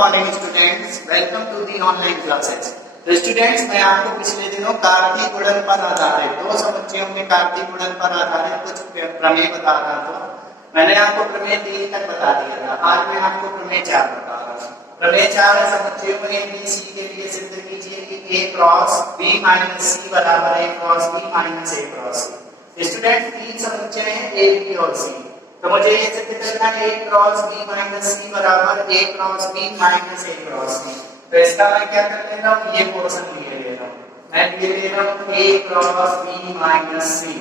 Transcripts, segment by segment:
Morning students, welcome to the online classes. तो students, मैं आपको पिछले दिनों कार्तीय गुणन पर आधारित दो समस्याओं में कार्तीय गुणन पर आधारित कुछ प्रमेय बता रहा था। मैंने आपको प्रमेय 3 तक बता दिया था। आज मैं आपको प्रमेय 4 बता रहा हूँ। प्रमेय 4 समस्याओं में ए बी सी के लिए सिद्ध कीजिए कि a cross b minus c बराबर a cross b minus a cross c। Students, 3 समस्याएं हैं a b और c। तो मुझे ये सिद्ध करना है a cross b minus c बराबर a cross b minus a cross c। तो इसका मैं क्या कर ले रहा हूँ, ये पोर्शन लिए ले रहा हूँ। मैं लिए ले रहा हूँ a cross b minus c।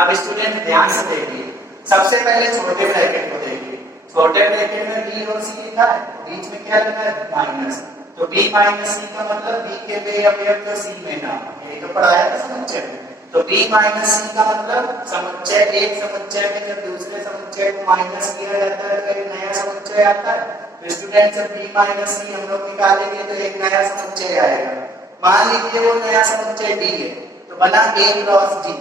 अब स्टूडेंट ध्यान से देखिए, सबसे पहले छोटे ब्रैकेट को देखिए। छोटे ब्रैकेट में b और c लिखा है, बीच में क्या लिखा है माइनस। तो b माइनस c का मतलब b के वे अवयव तो c में ना, ये तो पढ़ाया था समुच्चय में। तो b माइनस c का मतलब समुच्चय, एक समुच्चय में जब दूसरे समुच्चय को माइनस किया जाता है तो एक नया समुच्चय आता है। तो स्टूडेंट, जब b माइनस c हम लोग निकालेंगे तो एक नया समुच्चय आएगा। मान लीजिए वो नया समुच्चय d है, तो बना a क्रॉस d।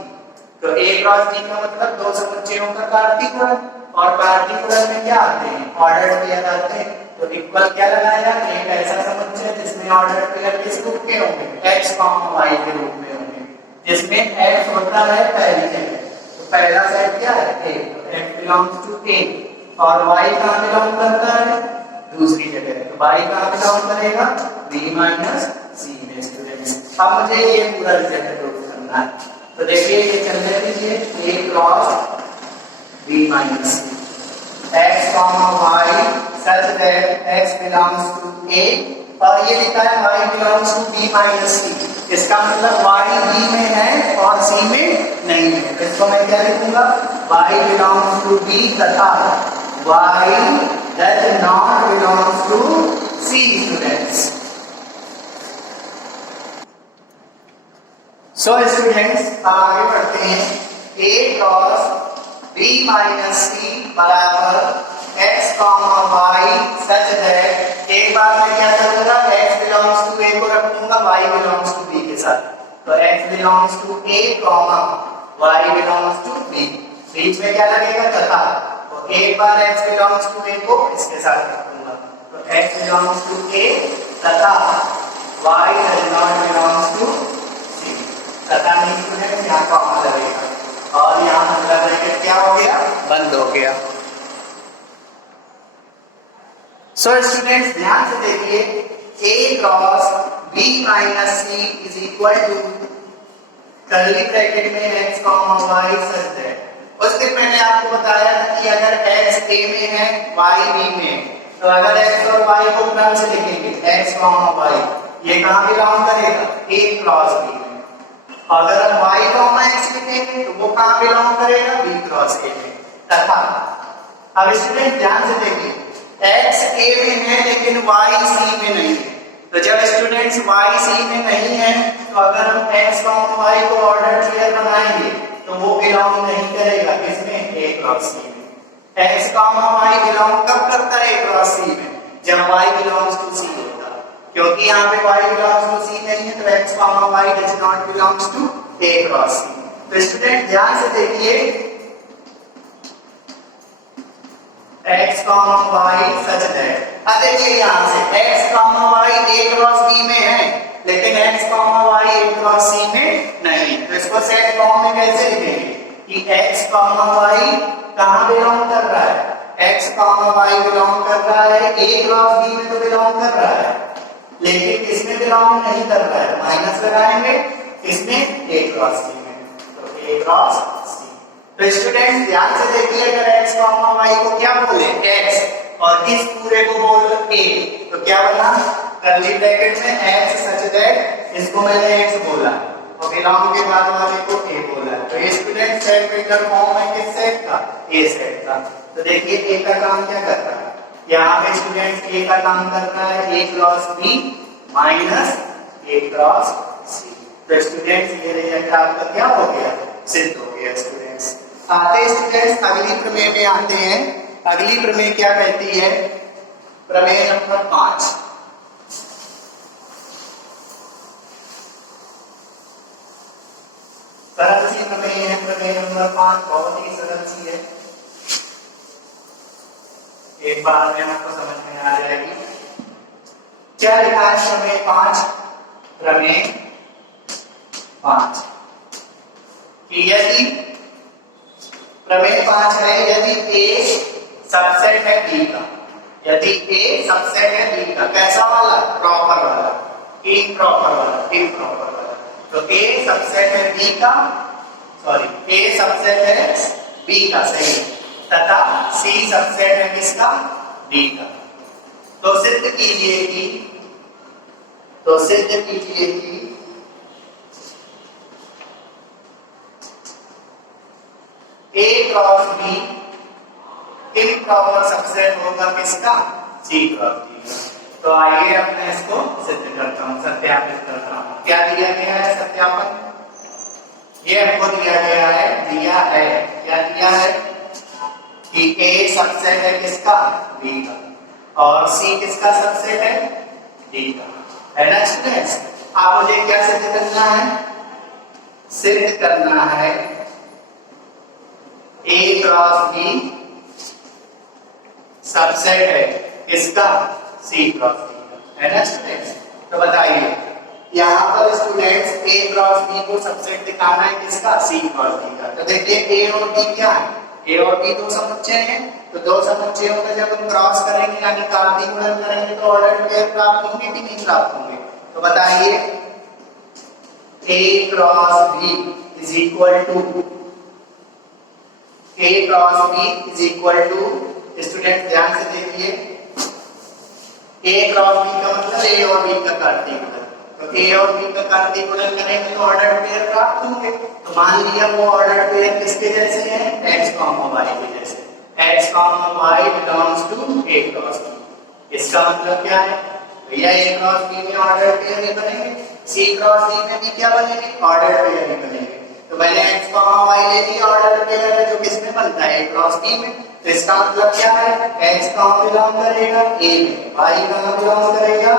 तो a क्रॉस d का मतलब दो समुच्चयों का कार्तीय गुणन, और कार्तीय गुणन में क्या आते हैं, ऑर्डर पेयर आते हैं। तो इक्वल क्या लगाया, एक ऐसा समुच्चय जिसमें ऑर्डर पेयर किस रूप के होंगे, x, y के रूप में होंगे, जिसमें x होता है पहली जगह। तो पहला सेट क्या है a, तो x बिलोंग्स टू a, और y कहां बिलोंग करता है, दूसरी जगह। तो y कहां बिलोंग करेगा, b माइनस c में। स्टूडेंट्स, अब मुझे ये पूरा रिजल्ट प्रूव करना है। तो देखिए, ये चलने दीजिए, a cross b minus c, x, y such that x belongs to a, और ये लिखा है y belongs to b minus c। इसका मतलब y b में है और c में नहीं है। इसको मैं क्या लिखूंगा, y belongs to b तथा y does not belongs to c। Students, so students, अब आगे बढ़ते हैं। a cross b minus c बराबर x, y सच दैट, एक बार मैं क्या करूंगा, x बिलोंग्स टू a को रखूंगा y बिलोंग्स टू b के साथ। तो x belongs to a, y belongs to b, बीच में क्या लगेगा, तथा। तो एक बार x बिलोंग्स टू a को इसके साथ रखूंगा। तो x बिलोंग्स टू a तथा y does not belongs to c। तथा नहीं स्टूडेंट, यहाँ कॉमा लगेगा और यहाँ मतलब ब्रैकेट क्या हो गया, बंद हो गया। सो स्टूडेंट्स, ध्यान से देखिए, a cross b minus c is equal to curly bracket में x, y सच दैट। उस दिन मैंने आपको बताया था कि अगर x a में है y b में है, तो अगर x और y को क्रम से लिखेंगे, x, y, ये कहाँ बिलोंग करेगा, a क्रॉस b में। अगर y, x लिखेंगे तो वो कहाँ बिलोंग करेगा, b क्रॉस a में। तथा अब स्टूडेंट ध्यान से देखिए, x a में है लेकिन y c में नहीं है। तो जब स्टूडेंट्स y c में नहीं है, तो अगर हम x, y को ऑर्डर पेयर बनाएंगे तो वो बिलोंग नहीं करेगा किसमें, a क्रॉस c में। x, y बिलोंग कब करता है a क्रॉस c में, जब y बिलोंग्स टू c होता है। क्योंकि यहाँ पे y बिलोंग्स टू c नहीं है, तो x, y does not belongs to a cross c। तो स्टूडेंट ध्यान से देखिए, x, y सच दैट। अब देखिए यहाँ से x, y a cross b में है, लेकिन x, y a cross c में नहीं। तो इसको सेट फॉर्म में कैसे लिखेंगे कि x, y कहाँ बिलोंग कर रहा है, x, y बिलोंग कर रहा है a क्रॉस b में, तो बिलोंग कर रहा है, लेकिन किसमें बिलोंग नहीं कर रहा है, माइनस लगाएंगे, किसमें, a क्रॉस c में। तो a क्रॉस c। तो स्टूडेंट्स ध्यान से देखिए, अगर x, y को क्या बोले, x, और इस पूरे को बोल a, तो क्या बना, कर्ली ब्रैकेट में x सच दैट, इसको मैंने x बोला और बिलोंग के बाद वाले को a बोला। तो ये स्टूडेंट सेट वेक्टर फॉर्म है किस सेट का, a सेट का। तो देखिए a का काम क्या कर रहा है, यहाँ पे स्टूडेंट a का काम कर रहा है a cross b minus a cross c। तो स्टूडेंट्स, ये रिजल्ट आपका क्या हो गया, सिद्ध हो गया। स्टूडेंट्स आते स्टूडेंट्स अगली प्रमेय में आते हैं। अगली प्रमेय क्या कहती है, प्रमेय नंबर 5। सरल सी प्रमेय है, प्रमेय नंबर 5 बहुत ही सरल सी है। एक बार में आपको समझ में आ जाएगी। क्या लिखा है प्रमेय 5? प्रमेय 5 कि यदि प्रमेय 5 है यदि ए सबसेट है बी का, यदि ए सबसेट है बी का, कैसा वाला? प्रॉपर वाला, इम्प्रॉपर वाला, इम्प्रॉपर वाला। तो ए सबसेट है बी का, सॉरी ए सबसेट है बी का, सही है, तथा सी सबसेट है किसका? डी का। तो सिद्ध कीजिए कि ए क्रॉस बी इम्प्रॉपर सबसेट होगा किसका? सी क्रॉस डी का। तो आइए अब मैं इसको सिद्ध करता हूं, सत्यापित करता हूं। क्या दिया गया है सत्यापन? ये हमको दिया है क्या दिया है कि ए सबसेट है किसका? बी का, और सी किसका सबसेट है? डी का, है ना स्टूडेंट्स? अब मुझे क्या सिद्ध करना है? सिद्ध करना है ए क्रॉस बी सबसेट है किसका? सी क्रॉस डी का, है ना स्टूडेंट्स? तो बताइए यहाँ पर स्टूडेंट्स ए क्रॉस बी को सबसेट दिखाना है किसका? सी क्रॉस डी का। तो देखिए ए और बी क्या है? ए और बी दो समुच्चय हैं, तो दो समुच्चयों का जब हम क्रॉस करेंगे यानी कार्तीय गुणन करेंगे तो ऑर्डर पेयर प्राप्त होंगे कि नहीं प्राप्त होंगे? तो बताइए A cross B is equal to student ध्यान से देखिए, ए क्रॉस बी का मतलब ए और बी का कार्तीय गुणन। तो ए और बी का कार्तीय गुणन करेंगे तो ऑर्डर पेयर प्राप्त होंगे। तो मान लिया वो ऑर्डर पेयर किसके जैसे हैं? x, y के जैसे। x, y belongs to A cross B. इसका मतलब क्या है? भैया ए क्रॉस बी में ऑर्डर पेयर नहीं बनेंगे, सी क्रॉस डी में भी क्या बनेंगे? ऑर्डर पेयर नहीं बनेंगे। तो मैंने x, y ले लिया ऑर्डर पेयर है जो किसमें बनता है? ए क्रॉस बी में। तो इसका मतलब क्या है? x कहां बिलोंग करेगा? ए में, y कहां बिलोंग करेगा?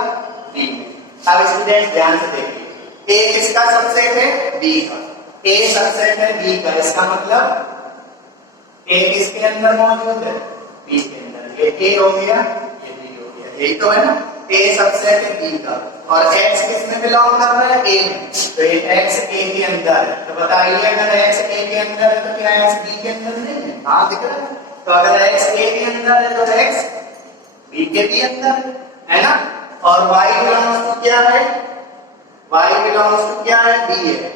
बी में। अब स्टूडेंट ध्यान से देखिए, ए किसका सबसेट है? बी का। ए सबसेट है बी का, इसका मतलब ए किसके अंदर मौजूद है? बी के अंदर। ये ए हो गया, ये बी हो गया, यही तो है ना? ए सबसेट है बी का और x किसमें बिलोंग कर रहा है? ए में। तो ये x ए के अंदर है। तो बताइए अगर x ए के अंदर है तो क्या x बी के अंदर नहीं है? हाँ दिख रहा है। तो अगर x ए के अंदर है तो x बी के भी अंदर है ना? और y बिलोंग्स टू क्या है? y बिलोंग्स टू क्या है? बी है।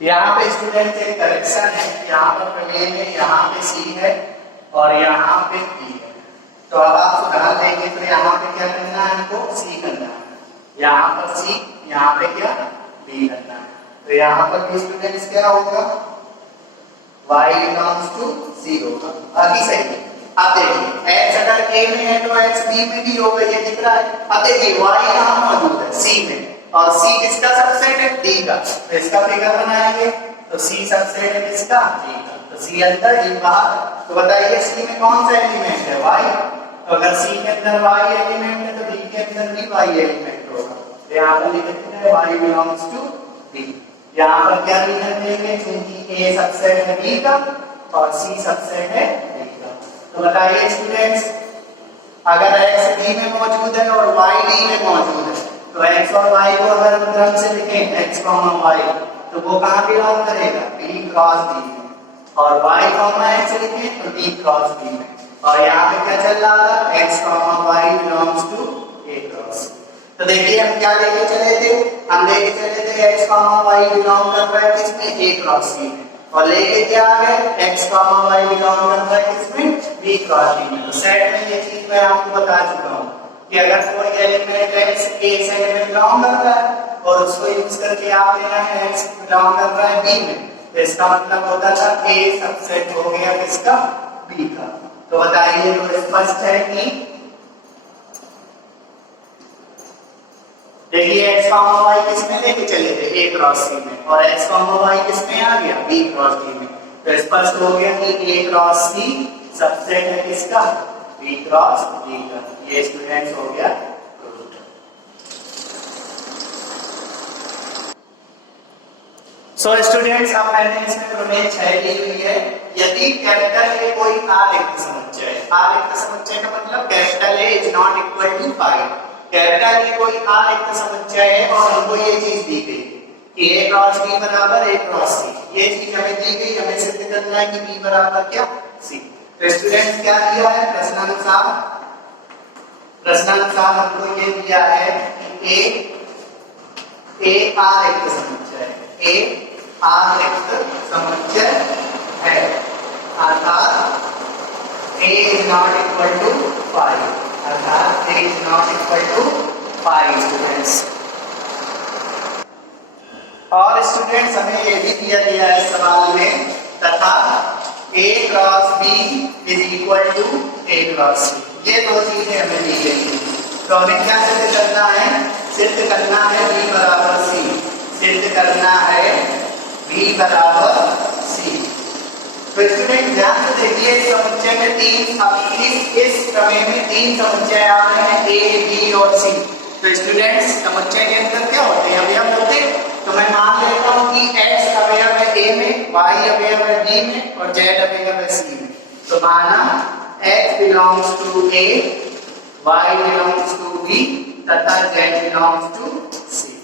यहाँ पे स्टूडेंट एक करेक्शन है, यहाँ पर प्रमेय में यहाँ पे सी है और यहाँ पे बी है। तो अब आप सुधार देंगे तो यहाँ पे क्या करना है? हमको सी करना है, यहाँ पर सी, यहाँ पे क्या? बी करना है। तो यहाँ पर भी स्टूडेंट्स क्या होगा? y बिलोंग्स टू सी होगा, बाकी सही है। अब देखिए x अगर a में है तो x b में भी होगा, ये दिख रहा है। अब देखिए y कहाँ मौजूद है? c में, और c किसका सबसेट है? d का। तो इसका फिगर बनाएंगे तो c सबसेट है किसका? d का। तो c अंदर d बाहर। तो बताइए c में कौन सा एलिमेंट है? y। तो अगर c के अंदर y एलिमेंट है तो d के अंदर भी y एलिमेंट होगा। तो यहाँ पर लिख देते हैं y बिलोंग्स टू d। यहाँ पर क्या रीजन देंगे? क्योंकि a सबसेट है b का और c सबसेट है d का। तो बताइए स्टूडेंट्स अगर x b में मौजूद है और y d में मौजूद है तो x और y को अगर हम क्रम से लिखें x, y तो वो कहाँ बिलोंग करेगा? b क्रॉस d में। और y, x लिखें तो d क्रॉस d में। और यहाँ पे क्या चल रहा था? x, y belongs to a cross. तो देखिए हम क्या लेके चले थे? हम लेके चले थे x, y बिलोंग कर रहा है किसमें? a क्रॉस d में। और लेके क्या आ गए? x, y बिलोंग कर रहा है किसमें? b क्रॉस d में। तो सेट में ये चीज मैं आपको बता चुका हूँ कि अगर कोई एलिमेंट x a सेट में बिलोंग करता है और उसको यूज करके आप लेना है x बिलोंग कर रहा है b में, तो इसका मतलब होता था a सबसेट हो गया किसका? b का। तो बताइए तो स्पष्ट है कि देखिए x, y किसमें लेके चले थे? a क्रॉस c में, और x, y किसमें आ गया? b क्रॉस d में। तो स्पष्ट हो गया कि a क्रॉस c सबसेट है किसका? b क्रॉस d का। ये स्टूडेंट्स हो गया प्रूव्ड। सो स्टूडेंट्स, अब मैंने इसमें प्रमेय 6 ली हुई है। यदि कैपिटल ए कोई आरिक्त समुच्चय है, आरिक्त समुच्चय का मतलब capital A is not equal to 5। Capital A कोई आरिक्त समुच्चय है और हमको ये चीज दी गई कि a क्रॉस b बराबर a क्रॉस c, ये चीज हमें दी गई, हमें सिद्ध करना है कि b बराबर क्या c। तो स्टूडेंट्स क्या दिया है प्रश्नानुसार, प्रश्नानुसार हमको ये दिया है कि a आरिक्त समुच्चय है, a आरिक्त समुच्चय है, अर्थात a is not equal to 5, अर्थात a is not equal to 5 students. और स्टूडेंट्स हमें ये भी दिया गया है सवाल में, तथा a cross b is equal to a cross c, ये दो चीजें हमें दी गई हैं। तो हमें क्या सिद्ध करना है, सिद्ध करना है b बराबर c, सिद्ध करना है b बराबर c। तो स्टूडेंट ध्यान से देखिए, इस समुच्चय में इस प्रमेय में 3 समुच्चय आ रहे हैं a b और c। तो स्टूडेंट्स समुच्चय के अंदर क्या होते हैं, अवयव होते हैं। तो मैं मान लेता हूं कि x अवयव है a में, y अवयव है b में और z अवयव है c में। तो माना x belongs to a, y belongs to b तथा z बिलोंग्स टू c।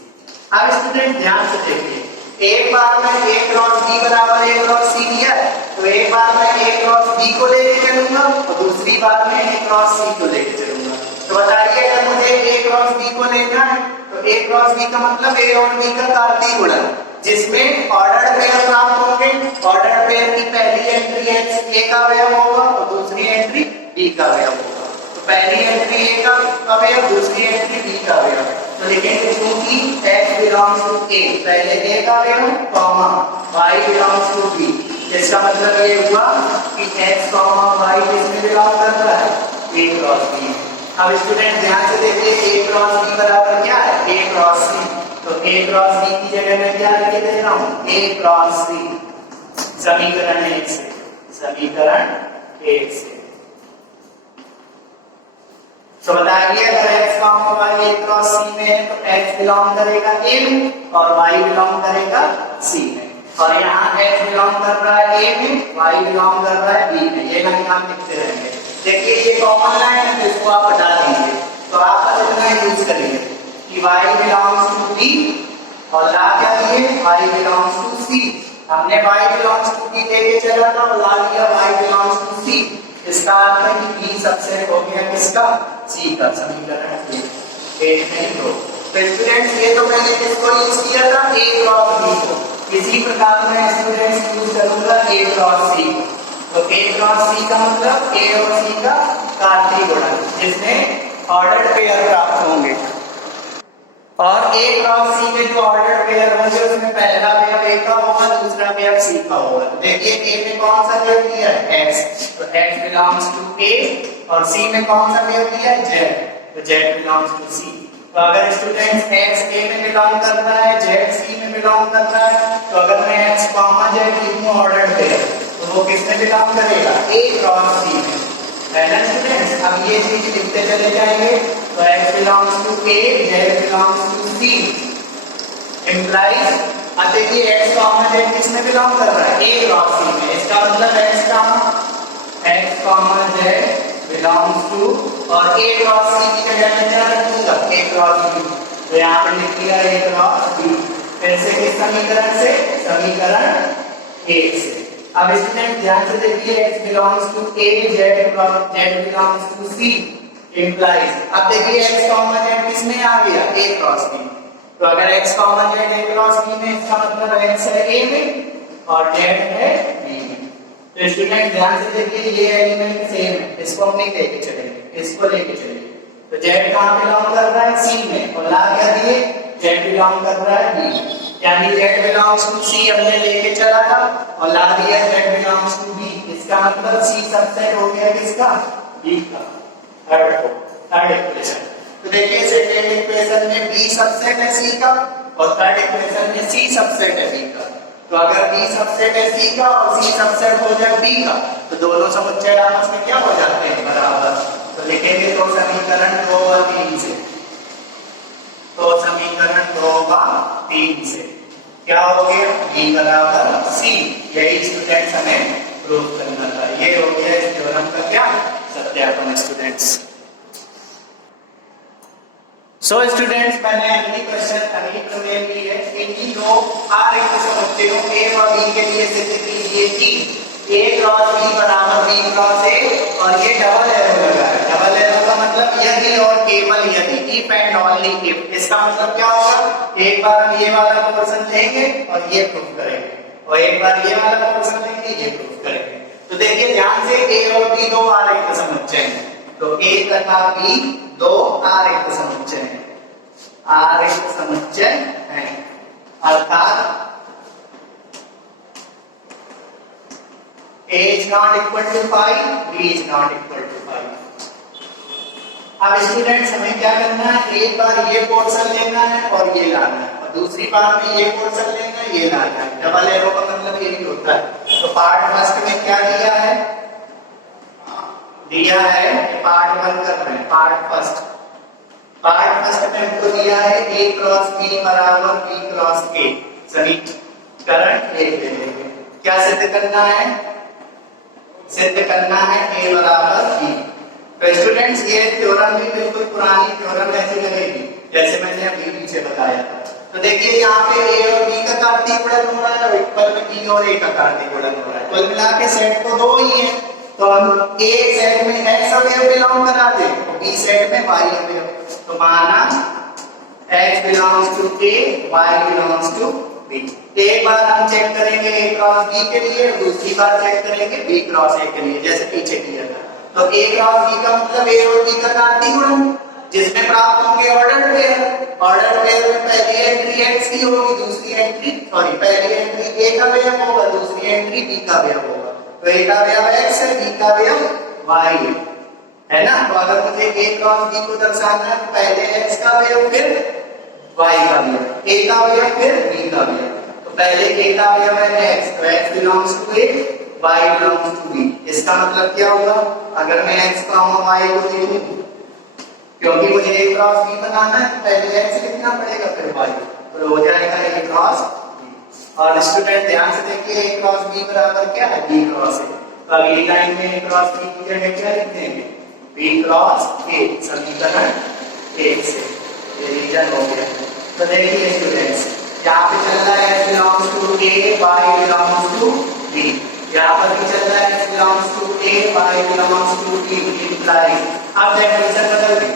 अब स्टूडेंट ध्यान से देखिए, एक बार मैं a क्रॉस b बराबर a क्रॉस c लिया, तो एक बार मैं a क्रॉस b को लेके चलूंगा और दूसरी बार मैं a क्रॉस c को लेके चलूंगा। तो बताइए, अगर मुझे a क्रॉस b को लेना है तो a क्रॉस b का मतलब a और b का कार्तीय गुणन, जिसमें ऑर्डर्ड पेयर प्राप्त होंगे। ऑर्डर्ड पेयर की पहली एंट्री a का अवयव होगा और दूसरी एंट्री b का अवयव होगा। तो पहली एंट्री a का अवयव, दूसरी एंट्री b का अवयव। तो लिखेंगे क्योंकि x बिलोंग्स टू a, पहले a का अवयव comma y belongs to b, इसका मतलब ये हुआ कि x कॉमा y किसमें बिलोंग कर रहा है, a क्रॉस b। अब स्टूडेंट ध्यान से देखिए, a क्रॉस b बराबर क्या है, a क्रॉस c। तो a क्रॉस b की जगह मैं क्या लिख दे रहा हूं, a क्रॉस c, समीकरण 1 से, समीकरण 1 से। तो बताइए, अगर x comma y a cross c में है तो x बिलोंग करेगा a में और y बिलोंग करेगा c में, और यहाँ x बिलोंग कर रहा है a में, y बिलोंग कर रहा है b में। ये लाइन आप लिखते रहेंगे। देखिए ये कॉमन लाइन है, तो इसको आप हटा दीजिए। तो आप बस इतना यूज करिए कि y बिलोंग्स टू b और ला क्या दिए, y बिलोंग्स टू c। हमने y बिलोंग्स टू b लेके चला था और ला दिया y बिलोंग्स टू c। इसका अर्थ है कि b सबसेट हो गया किसका, c का, समीकरण 1 नहीं 2। तो स्टूडेंट्स ये तो मैंने किसको यूज किया था, a क्रॉस b को। इसी प्रकार मैं स्टूडेंट्स यूज करूंगा a क्रॉस c को। तो a क्रॉस c का मतलब a और c का कार्तीय गुणन, जिसमें ऑर्डर्ड पेयर प्राप्त होंगे। और a क्रॉस c के जो ऑर्डर्ड पेयर होंगे उसमें पहला अवयव a का होगा, दूसरा अवयव c का होगा। देखिए a में कौन सा अवयव दिया है, x, तो x बिलोंग्स टू a, और c में कौन सा अवयव दिया है, z, तो z बिलोंग्स टू c। तो अगर स्टूडेंट्स x a में बिलोंग कर रहा है, z c में बिलोंग कर रहा है, तो अगर मैं x कॉमा z लिखूं ऑर्डर्ड पेयर, तो वो किसमें बिलोंग करेगा, a क्रॉस c में, है ना स्टूडेंट्स। अब ये चीज लिखते चले जाएंगे, तो x belongs to a, z belongs to c, इंप्लाइज, अब देखिए x कॉमा z किसमें बिलोंग कर रहा है, a क्रॉस c में। इसका मतलब x comma z belongs to, और a क्रॉस c की जगह मैं क्या रखूंगा, a क्रॉस b। तो यहाँ पर लिख दिया a क्रॉस b। फिर से किस समीकरण से, समीकरण 1 से। अब स्टूडेंट ध्यान से देखिए, x belongs to a, z belongs to c, इंप्लाइज, अब देखिए x कॉमा z किसमें आ गया, a क्रॉस b। तो अगर x comma z a cross b में, इसका मतलब x है a में और z है b में। तो स्टूडेंट ध्यान से देखिए, ये एलिमेंट सेम है, इसको हम नहीं लेके चलेंगे, इसको लेके चलेंगे। तो z कहां बिलोंग कर रहा है, c में, और ला क्या दिए, z बिलोंग कर रहा है b में, यानी z बिलोंग्स टू c हमने लेके चला था और ला दिया z बिलोंग्स टू b। इसका मतलब c सबसेट हो गया किसका, b का, थर्ड इक्वेशन। तो देखिए सेकंड इक्वेशन में b सबसेट है c का और थर्ड इक्वेशन में c सबसेट है b का। तो अगर b सबसेट है c का और c सबसेट हो जाए b का, तो दोनों समुच्चय आपस में क्या हो जाते हैं, बराबर। तो लिखेंगे तो समीकरण 2 और 3 से, तो समीकरण 2 व 3 से। क्या हो गया, बी बराबर सी। यही स्टूडेंट्स हमें प्रूव करना था। ये हो गया इस थ्योरम का क्या सत्यापन स्टूडेंट्स। सो स्टूडेंट्स, मैंने अगली प्रमेय ली है। इन्हीं दो आरेख समुच्चयों ए और बी के लिए सिद्ध कीजिए कि ए क्रॉस बी बराबर बी क्रॉस ए, और ये डबल एरो लगा है। डबल एरो का मतलब यदि और केवल यदि, इफ एंड ओनली इफ। इसका मतलब क्या होगा, एक बार हम ये वाला पोर्शन लेंगे और ये प्रूफ करेंगे, और एक बार ये वाला पोर्शन लेंगे, ये प्रूफ करेंगे। तो देखिए ध्यान से, ए और बी दो आरेख समुच्चय हैं। तो ए तथा बी दो आरेख समुच्चय हैं, आरेख समुच्चय हैं, अर्थात a is not equal to 5, b is not equal to 5। अब स्टूडेंट्स हमें क्या करना है, एक बार ये पोर्शन लेना है और ये लाना है, और दूसरी बार में ये पोर्शन लेना है, ये लाना है। डबल एरो का मतलब यही होता है। तो पार्ट फर्स्ट में क्या दिया है, दिया है पार्ट वन कर रहे हैं, पार्ट फर्स्ट में हमको दिया है a क्रॉस b बराबर b क्रॉस a। समीकरण एक ले लेंगे। क्या सिद्ध करना है, सिद्ध करना है a बराबर b। तो स्टूडेंट्स ये थ्योरम भी बिल्कुल पुरानी थ्योरम ऐसी लगेगी जैसे मैंने अभी पीछे बताया था। तो देखिए यहाँ पे a और b का कार्तीय गुणन हो रहा है, और ऊपर में b और a का कार्तीय गुणन हो रहा है। कुल मिला के सेट तो दो ही है, तो हम a सेट में x अवयव बिलोंग कराते हैं, b सेट में y अवयव। तो माना x belongs to a, y belongs to b। एक बार हम चेक करेंगे a क्रॉस b के लिए, दूसरी बार चेक करेंगे b क्रॉस a के लिए, जैसे पीछे किया था। तो a क्रॉस b का मतलब a और b का कार्तीय गुणन, जिसमें प्राप्त होंगे ऑर्डर पेयर। ऑर्डर पेयर में पहली एंट्री x की होगी, दूसरी एंट्री पहली एंट्री a का अवयव होगा, दूसरी एंट्री b का अवयव होगा। तो a का अवयव x है, b का अवयव y है ना। तो अगर मुझे a क्रॉस b को दर्शाना है, पहले x का अवयव फिर y का अवयव, a का अवयव फिर b का अवयव। पहले a का अवयव है x, तो x belongs to a, y belongs to b। इसका मतलब क्या होगा, अगर मैं x y को लिखूं, क्योंकि मुझे a क्रॉस b बनाना है, पहले x लिखना पड़ेगा फिर y, तो हो जाएगा a क्रॉस b। और स्टूडेंट ध्यान से देखिए, a क्रॉस b बराबर क्या है, b क्रॉस a। तो अगली लाइन में a क्रॉस b की जगह क्या लिख देंगे, b क्रॉस a। समीकरण 1 से ये रीजन हो गया। तो देखिए स्टूडेंट्स, यहाँ पे चल रहा है x belongs to a, y belongs to b। यहाँ पर भी चल रहा है x belongs to a, y belongs to b implies। अब डेफिनेशन बदल गई,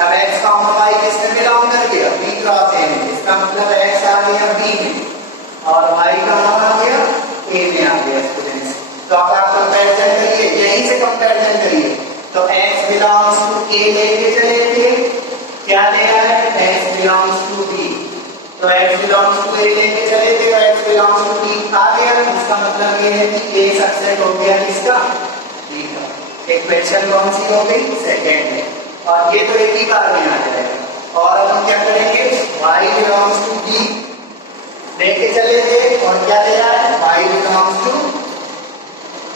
अब x का y किसमें बिलोंग कर गया, b क्रॉस a में। इसका मतलब x आ गया b में और y का आ गया a में आ गया स्टूडेंट्स। तो अब आप कंपैरिजन करिए, यहीं से कंपैरिजन करिए। तो x belongs to a लेके चले थे, क्या ले आए, x belongs to b। तो x बिलोंग्स टू a लेके चले थे, तो x बिलोंग्स टू b आ गया। इसका मतलब ये है कि a सबसेट हो गया किसका, b का। इक्वेशन कौन सी हो गई, सेकंड है, और ये तो एक ही बार में आ जाएगा। और हम क्या करेंगे, y बिलोंग्स टू b लेके चले थे, और क्या ले रहा है, y बिलोंग्स टू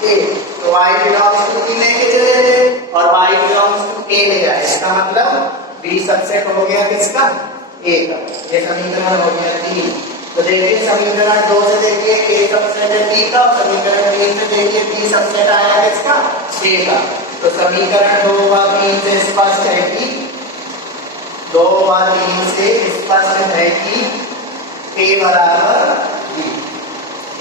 a। तो y बिलोंग्स टू b लेके चले थे और y बिलोंग्स टू a ले आए। इसका मतलब b सबसेट हो गया किसका, a का। ये समीकरण हो गया 3। तो देखिए समीकरण 2 से देखिए a सबसेट है b का, समीकरण 3 से देखिए b सबसेट आया किसका, a का। तो समीकरण 2 व 3 से स्पष्ट है कि 2 व 3 से स्पष्ट है कि a बराबर b,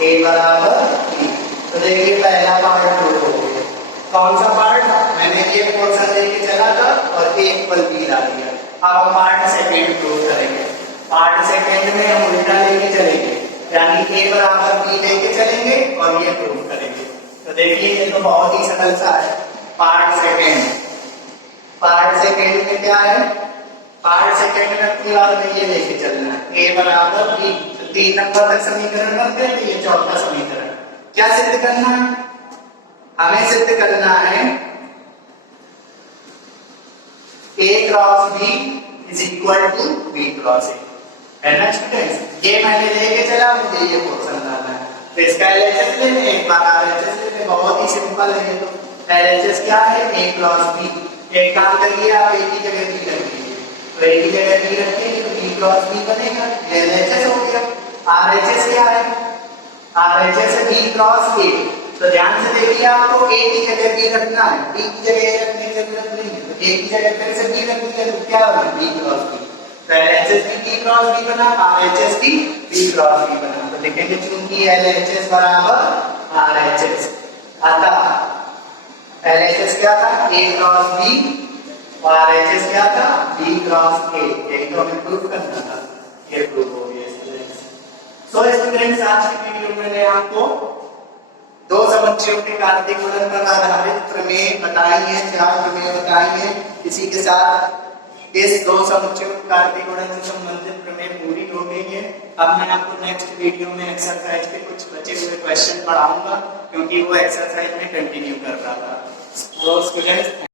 a बराबर b। तो देखिए पहला पार्ट प्रूव हो गया। कौन सा पार्ट, मैंने ये पोर्शन लेके चला था और a इक्वल b ला दिया। अब हम पार्ट सेकंड प्रूव करेंगे। पार्ट सेकंड में हम उल्टा लेके चलेंगे, यानी a बराबर b लेके चलेंगे और ये प्रूव करेंगे। तो देखिए ये तो बहुत ही सरल सा है। पार्ट सेकंड में क्या है, पार्ट सेकंड में अपनी बार में ये लेके चलना है, a बराबर b। तो 3 नंबर तक समीकरण बन गए, तो ये चौथा समीकरण। क्या सिद्ध करना है, हमें सिद्ध करना है a cross b is equal to b cross a, है ना स्टूडेंट्स। ये मैंने लेके चला, मुझे ये पोर्शन लाना है। तो इसका एलएचएस लेते हैं, एक बार आरएचएस लेते हैं, बहुत ही सिंपल है ये। तो एलएचएस क्या है, a क्रॉस b। एक काम करिए, आप एक ही जगह b रख लीजिए, तो एक ही जगह b रखेंगे तो b क्रॉस b बनेगा, ये एलएचएस हो गया। RHS क्या है? RHS है B क्रॉस A। तो ध्यान से देखिए, आपको A की जगह B रखना है, B की जगह A रखने की जरूरत नहीं है। तो A की जगह फिर से B रखनी है, तो क्या होगा? B cross B। तो LHS भी B क्रॉस B बना, RHS भी B क्रॉस B बना। तो लिखेंगे चूंकि LHS बराबर RHS, अतः LHS क्या था? A क्रॉस B, और RHS क्या था? B cross A। यही तो हमें प्रूफ करना था, ये प्रूफ हो गया स्टूडेंट्स। सो स्टूडेंट्स, आज की वीडियो में मैंने आपको दो समुच्चयों के कार्तीय गुणन पर आधारित प्रमेय बताई है, 4 प्रमेय बताई है। इसी के साथ इस दो समुच्चयों के कार्तीय गुणन से संबंधित प्रमेय पूरी हो गई है। अब मैं आपको नेक्स्ट वीडियो में एक्सरसाइज के कुछ बचे हुए क्वेश्चन पढ़ाऊंगा, क्योंकि वो एक्सरसाइज में कंटिन्यू कर रहा था। तो स्टूडेंट्स